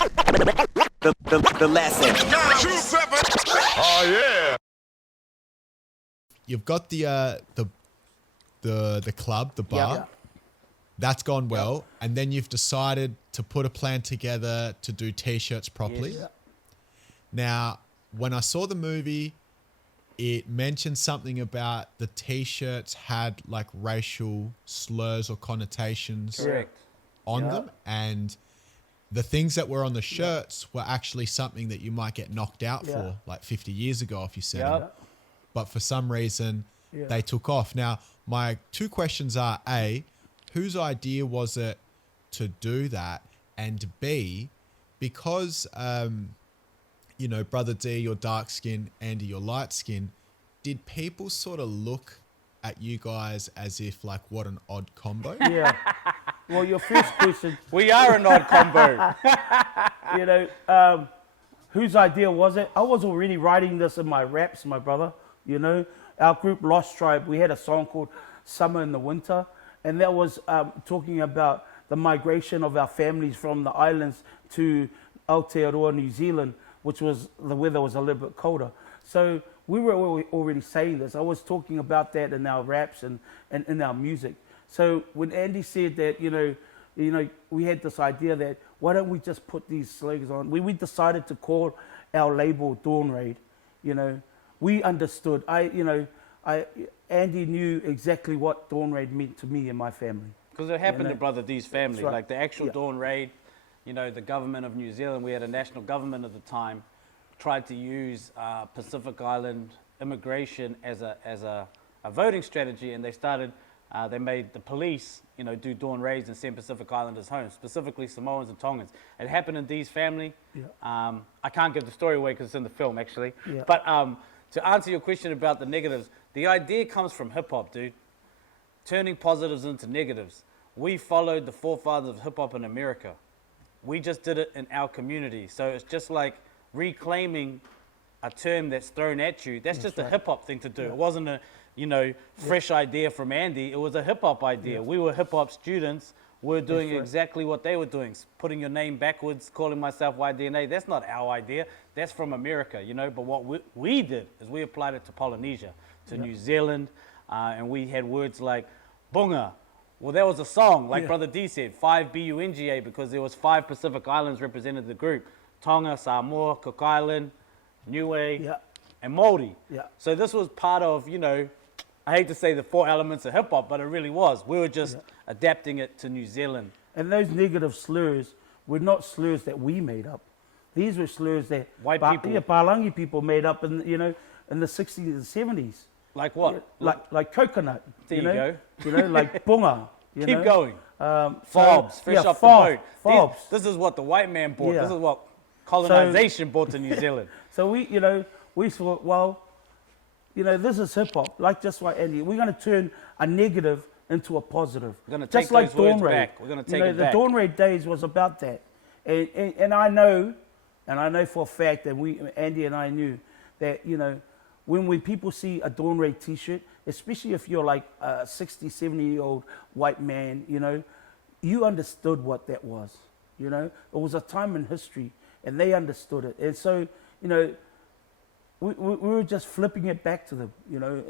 The lesson. Oh yeah. You've got the club, the bar. Yeah. That's gone well, and then you've decided to put a plan together to do T-shirts properly. Yes. Now, when I saw the movie, it mentioned something about the T-shirts had like racial slurs or connotations Correct. on Yeah. them, and the things that were on the shirts were actually something that you might get knocked out for like 50 years ago if you said them. But for some reason, they took off. Now, my two questions are, A, whose idea was it to do that? And B, because, you know, Brother D, you're dark skin, Andy, you're light skin, did people sort of look at you guys as if like, what an odd combo? Yeah. Well, your first question, We are an odd combo. you know, whose idea was it? I was already writing this in my raps, my brother. You know, our group Lost Tribe, we had a song called Summer in the Winter, and that was talking about the migration of our families from the islands to Aotearoa, New Zealand, which was, the weather was a little bit colder. So we were already saying this. I was talking about that in our raps and in our music. So when Andy said that, you know, we had this idea that why don't we just put these slogans on? We decided to call our label Dawn Raid. You know, we understood. Andy knew exactly what Dawn Raid meant to me and my family. Because it happened to Brother D's family. That's right. Like the actual Dawn Raid, you know, the government of New Zealand, we had a national government at the time, tried to use Pacific Island immigration as a voting strategy, and they made the police, you know, do dawn raids and send Pacific Islanders home, specifically Samoans and Tongans. It happened in Dee's family. Yeah. I can't give the story away because it's in the film, actually. Yeah. But to answer your question about the negatives, the idea comes from hip-hop, dude. Turning positives into negatives. We followed the forefathers of hip-hop in America. We just did it in our community. So it's just like reclaiming a term that's thrown at you. That's just a hip-hop thing to do. It wasn't a, you know, fresh idea from Andy. It was a hip-hop idea. We were hip-hop students. We're doing exactly what they were doing, putting your name backwards, calling myself YDNA. That's not our idea. That's from America, you know. But what we did is we applied it to Polynesia, to New Zealand, and we had words like bunga. Well, there was a song, like Brother D said, 5 BUNGA, because there was 5 Pacific Islands represented the group. Tonga, Samoa, Cook Island, Niue, and Māori. Yeah. So this was part of, you know, I hate to say the 4 elements of hip-hop, but it really was. We were just adapting it to New Zealand. And those negative slurs were not slurs that we made up. These were slurs that White people. Palangi people made up in, you know, in the 60s and 70s. Like what? Like coconut. There you go. You know, like bunga. You Keep know? going. so, Fobs, fresh off the boat. Fobs. This is what the white man brought. Yeah. This is what colonization brought to New Zealand. So we thought, well, you know, this is hip hop. Like just like Andy, we're going to turn a negative into a positive. We're going to just take like those words Dawn Raid. back. We're going to take it the back. Dawn Raid days was about that, and I know for a fact that Andy and I knew that, you know, when people see a Dawn Raid T-shirt, especially if you're like a 60, 70-year-old white man, you know, you understood what that was. You know, it was a time in history, and they understood it. And so, you know, we were just flipping it back to them, you know,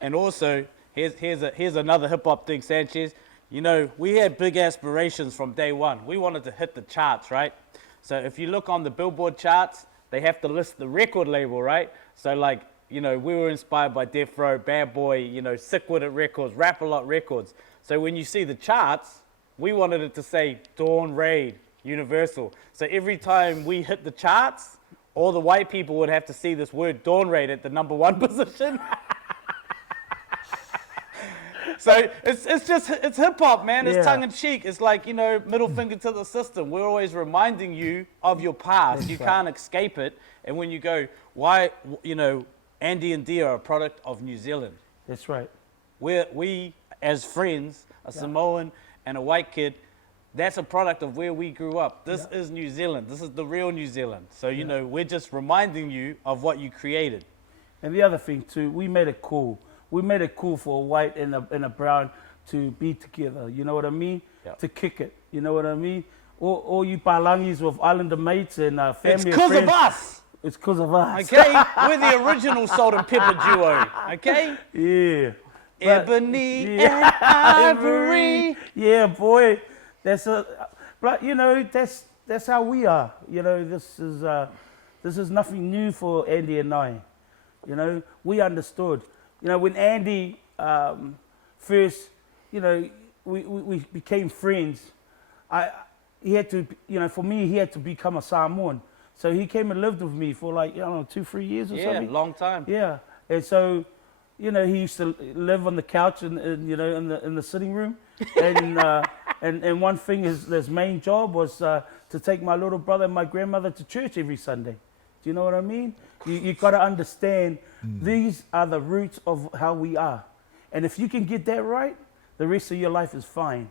And also, here's another hip hop thing, Sanchez. You know, we had big aspirations from day one. We wanted to hit the charts, right? So if you look on the Billboard charts, they have to list the record label, right? So like, you know, we were inspired by Death Row, Bad Boy, you know, Sick With It Records, Rap-A-Lot Records. So when you see the charts, we wanted it to say Dawn Raid, Universal. So every time we hit the charts, all the white people would have to see this word Dawn Raid at the #1 position. So it's hip hop, man. It's tongue in cheek. It's like, you know, middle finger to the system. We're always reminding you of your past. You can't escape it. And when you go, why, you know, Andy and Dee are a product of New Zealand. that's right. We as friends, a Samoan and a white kid, that's a product of where we grew up. This is New Zealand. This is the real New Zealand. So, you know, we're just reminding you of what you created. And the other thing too, we made it cool. We made it cool for a white and a brown to be together. You know what I mean? Yeah. To kick it. You know what I mean? all you Palangis with Islander mates and family It's and because of friends. us. It's because of us. Okay, we're the original salt and pepper duo. Okay, Yeah. But- Ebony and Ivory. Yeah, boy. But you know, that's how we are. You know, this is nothing new for Andy and I. You know, we understood. You know, when Andy first, you know, we became friends. He had to, you know, for me, he had to become a Samoan. So he came and lived with me for like, I don't know, 2-3 years or Yeah, something. long time. Yeah, and so, you know, he used to live on the couch and you know, in the sitting room, and one thing his main job was to take my little brother and my grandmother to church every Sunday. Do you know what I mean? You got to understand these are the roots of how we are, and if you can get that right, the rest of your life is fine.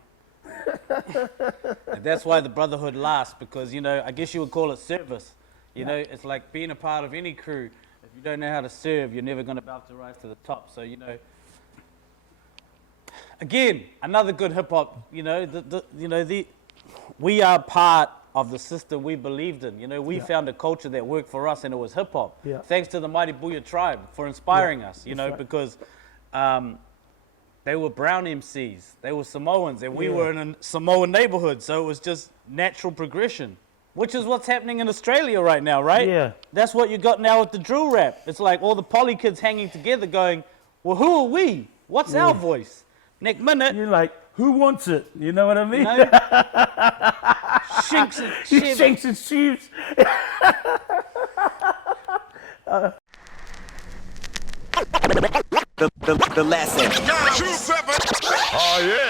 And that's why the brotherhood lasts, because, you know, I guess you would call it service. You know, it's like being a part of any crew. If you don't know how to serve, you're never going to be able to rise to the top. So, you know, again, another good hip hop. You know, we are part of the system we believed in. You know, we found a culture that worked for us, and it was hip hop. Yeah. Thanks to the Mighty Booyah tribe for inspiring us. You know, right. because they were brown MCs, they were Samoans, and we were in a Samoan neighborhood. So it was just natural progression. Which is what's happening in Australia right now, right? Yeah. That's what you got now with the drill rap. It's like all the poly kids hanging together going, well, who are we? What's our voice? Next minute, You're like, who wants it? You know what I mean? you know, shinks and shivs. Shanks and shoes. The lesson. 2-7. Oh, yeah.